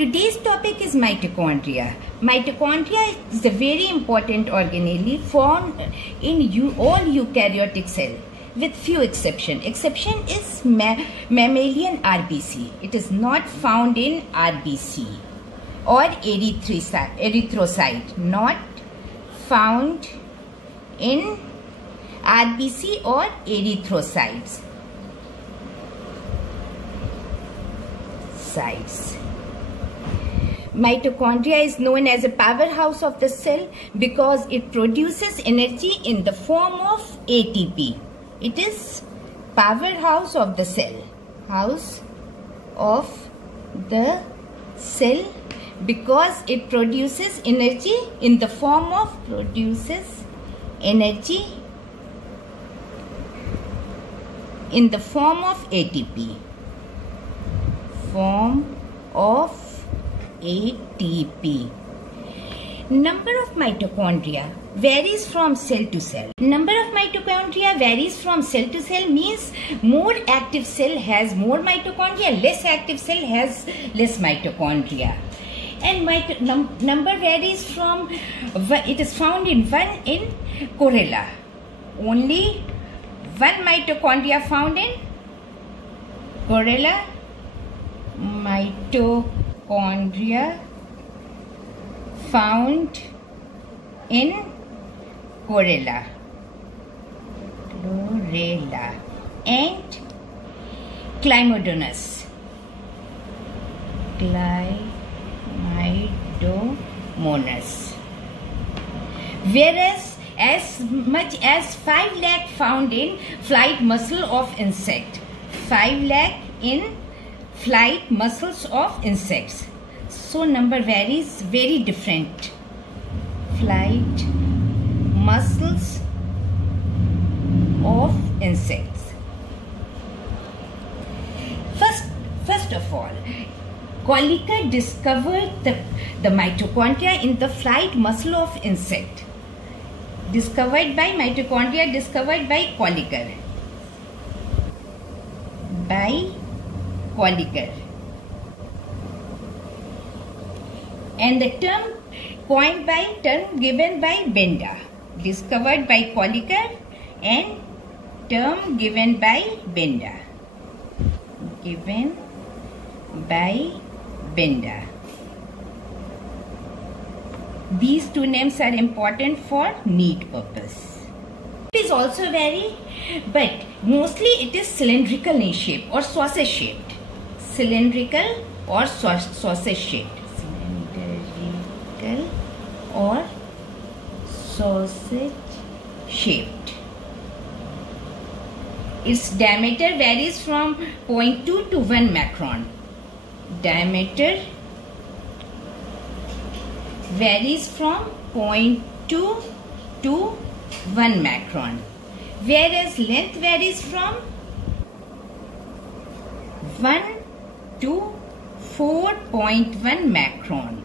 Today's topic is mitochondria. Mitochondria is a very important organelle found in all eukaryotic cells with few exceptions. Exception is mammalian RBC. It is not found in RBC or erythrocyte. Not found in RBC or erythrocytes. Mitochondria is known as a powerhouse of the cell because it produces energy in the form of ATP. It is powerhouse of the cell. House of the cell because it produces energy in the form of ATP. Number of mitochondria varies from cell to cell. Number of mitochondria varies from cell to cell means more active cell has more mitochondria, less active cell has less mitochondria. And number varies from, it is found in chlorella. Only one mitochondria found in chlorella. Mitochondria found in chlorella and Chlamydomonas. Whereas as much as 5 lakh found in flight muscle of insect. 5 lakh in flight muscles of insects. So number varies very different. Flight muscles of insects. First of all, Kolliker discovered the mitochondria in the flight muscle of insect. Discovered by Kolliker. And the term given by Benda. Discovered by Kolliker and term given by Benda. These two names are important for neat purpose. It is also vary, but mostly it is cylindrical in shape or sausage shaped. Cylindrical or sausage shaped. Its diameter varies from 0.2 to 1 macron. Diameter varies from 0.2 to 1 macron. Whereas length varies from 1 to 4.1 macron.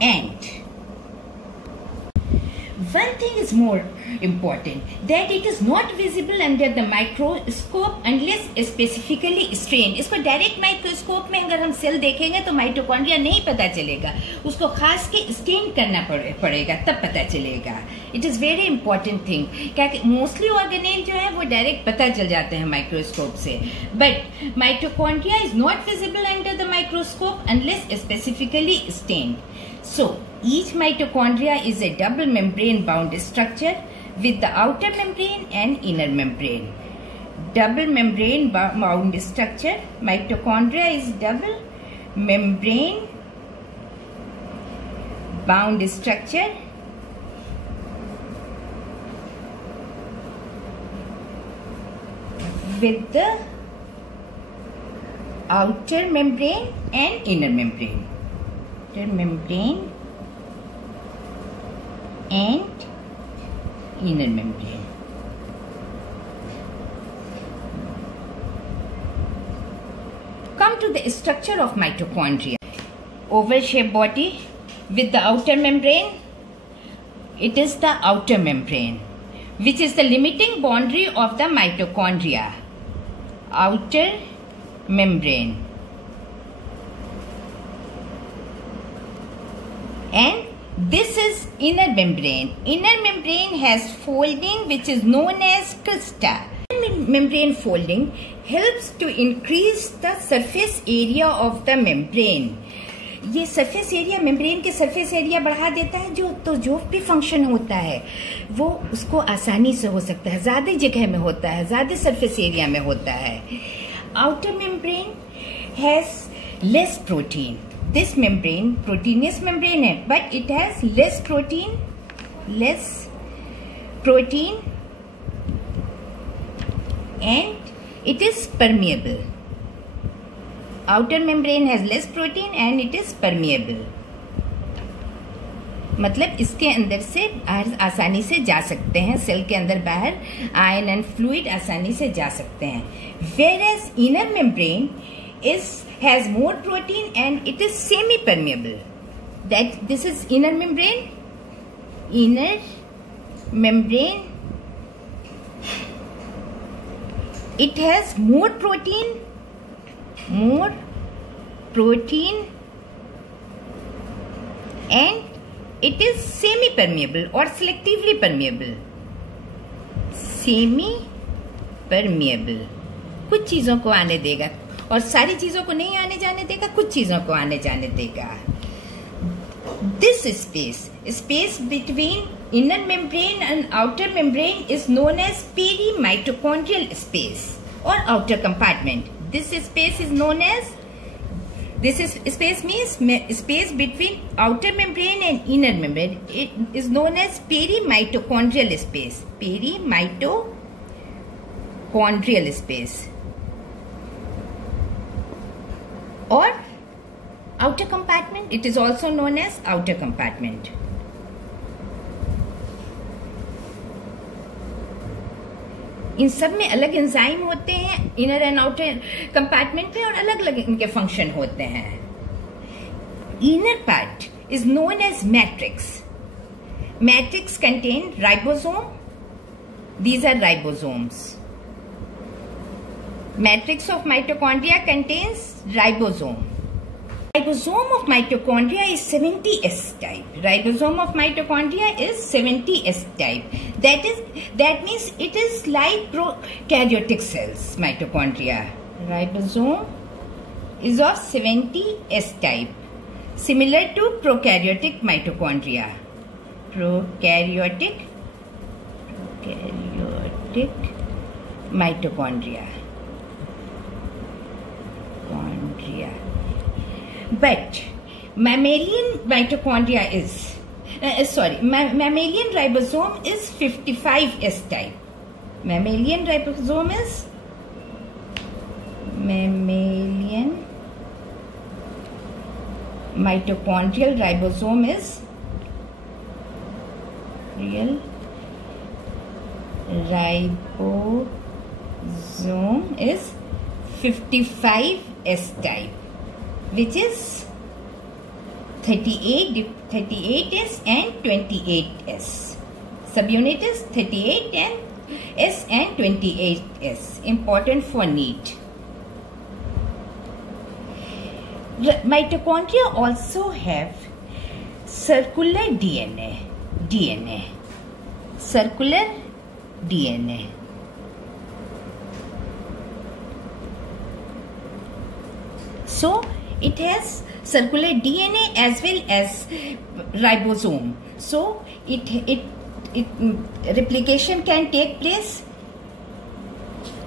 And one thing is more important, that it is not visible under the microscope unless specifically strained. इसको direct microscope में अगर हम cell देखेंगे तो mitochondria नहीं पता चलेगा, उसको खास के स्टेन करना पड़ेगा तब पता चलेगा. It is very important thing. क्या मोस्टली ऑर्गेनेल जो है वो डायरेक्ट पता चल जाते हैं माइक्रोस्कोप से, but mitochondria is not visible under the microscope unless specifically stained. So, each mitochondria is a double membrane bound structure with the outer membrane and inner membrane. Double membrane bound structure. Mitochondria is double membrane bound structure with the outer membrane and inner membrane. Membrane and inner membrane. Come to the structure of mitochondria. Oval-shaped body with the outer membrane. It is the outer membrane, which is the limiting boundary of the mitochondria. Outer membrane. and this is inner membrane. Inner membrane has folding which is known as crista. Membrane folding helps to increase the surface area of the membrane. ये surface area, membrane के surface area बढ़ा देता है, जो भी function होता है वो उसको आसानी से हो सकता है, ज्यादा जगह में होता है, ज्यादा सरफेस एरिया में होता है. Outer membrane has less protein. This membrane proteinaceous membrane है, but it has less protein and it is permeable. Outer membrane has less protein and it is permeable. मतलब इसके अंदर से आसानी से जा सकते हैं, सेल के अंदर बाहर आयन एंड फ्लूइड आसानी से जा सकते हैं. Whereas inner membrane has more protein and it is semi permeable. That this is inner membrane. Inner membrane, it has more protein and it is semi permeable or selectively permeable. Semi permeable कुछ चीजों को आने देगा और सारी चीजों को नहीं आने जाने देगा, कुछ चीजों को आने जाने देगा. This space between inner membrane and outer membrane is known as perimitochondrial space or outer compartment. This space means space between outer membrane and inner membrane. It is known as perimitochondrial space. Perimitochondrial space or outer compartment. It is also known as outer compartment. इन सब में अलग enzyme होते हैं inner and outer compartment में और अलग अलग इनके फंक्शन होते हैं. Inner part is known as matrix. Matrix contain ribosome. These are ribosomes. Matrix of mitochondria contains ribosome. Ribosome of mitochondria is 70S type. Ribosome of mitochondria is 70S type. That means it is like prokaryotic cells. Mitochondria. Ribosome is of 70S type, similar to prokaryotic mitochondria. Prokaryotic mitochondria. But mammalian mitochondria mammalian ribosome is 55S type. Mammalian mitochondrial ribosome is 55S type, which is 38S and 28S. Subunit is 38S and 28S. Important for NEET. Mitochondria also have circular DNA. Circular DNA. So it has circular DNA as well as ribosome. So it replication can take place.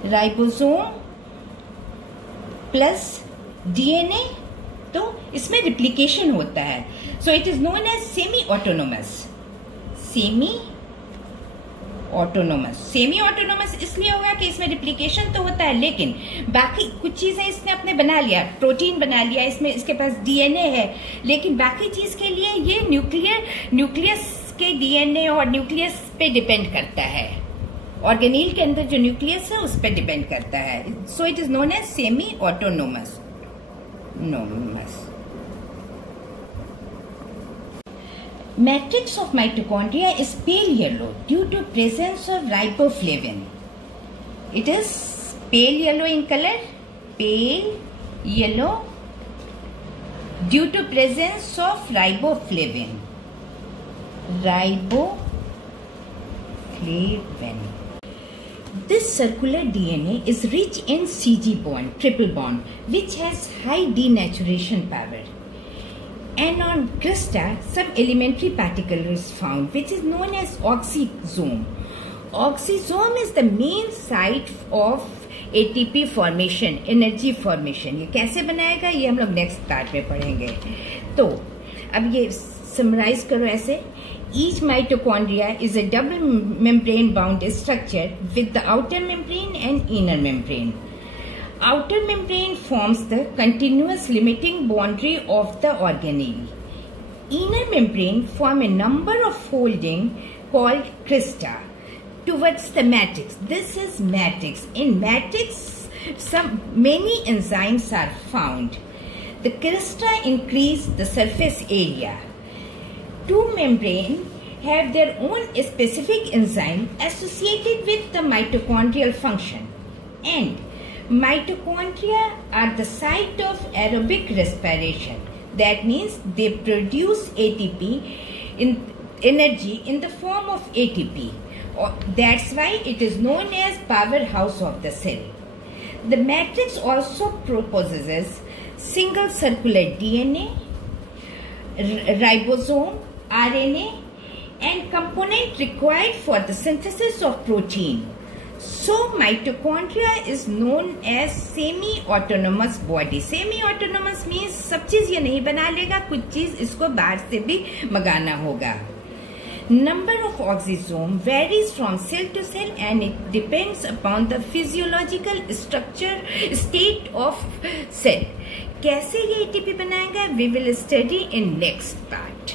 Ribosome plus DNA, तो इसमें replication होता है. So it is known as semi-autonomous. Semi autonomous इसलिए होगा कि इसमें replication तो होता है, लेकिन बाकी कुछ चीजें इसने अपने बना लिया, प्रोटीन बना लिया, इसमें इसके पास डीएनए है, लेकिन बाकी चीज के लिए ये न्यूक्लियस के डीएनए और न्यूक्लियस पे डिपेंड करता है. ऑर्गेनील के अंदर जो न्यूक्लियस है उस पे डिपेंड करता है. So it is known as semi autonomous. Matrix of mitochondria is pale yellow due to presence of riboflavin. It is pale yellow in color, pale yellow due to presence of riboflavin. This circular DNA is rich in CG bond, triple bond, which has high denaturation power. And on crista, some elementary particle is found, which is known as oxysome. Oxysome is the main site of ATP formation, energy formation. ये कैसे बनाएगा ये हम लोग next part में पढ़ेंगे. तो अब ये समराइज करो ऐसे. Each mitochondria is a double membrane bound structure with the outer membrane and inner membrane. Outer membrane forms the continuous limiting boundary of the organelle. Inner membrane form a number of folding called crista towards the matrix. This is matrix. In matrix, many enzymes are found. The crista increase the surface area. Two membranes have their own specific enzyme associated with the mitochondrial function, and mitochondria are the site of aerobic respiration. That means they produce ATP energy in the form of ATP. That's why it is known as powerhouse of the cell. The matrix also possesses single circular DNA, ribosome, RNA, and component required for the synthesis of protein. So mitochondria is known as semi-autonomous body. Semi-autonomous means सब चीज ये नहीं बना लेगा, कुछ चीज इसको बाहर से भी मंगाना होगा. Number of oxysome varies from cell to cell and it depends upon the physiological structure state of cell. कैसे ये ATP बनाएगा? We will study in next part.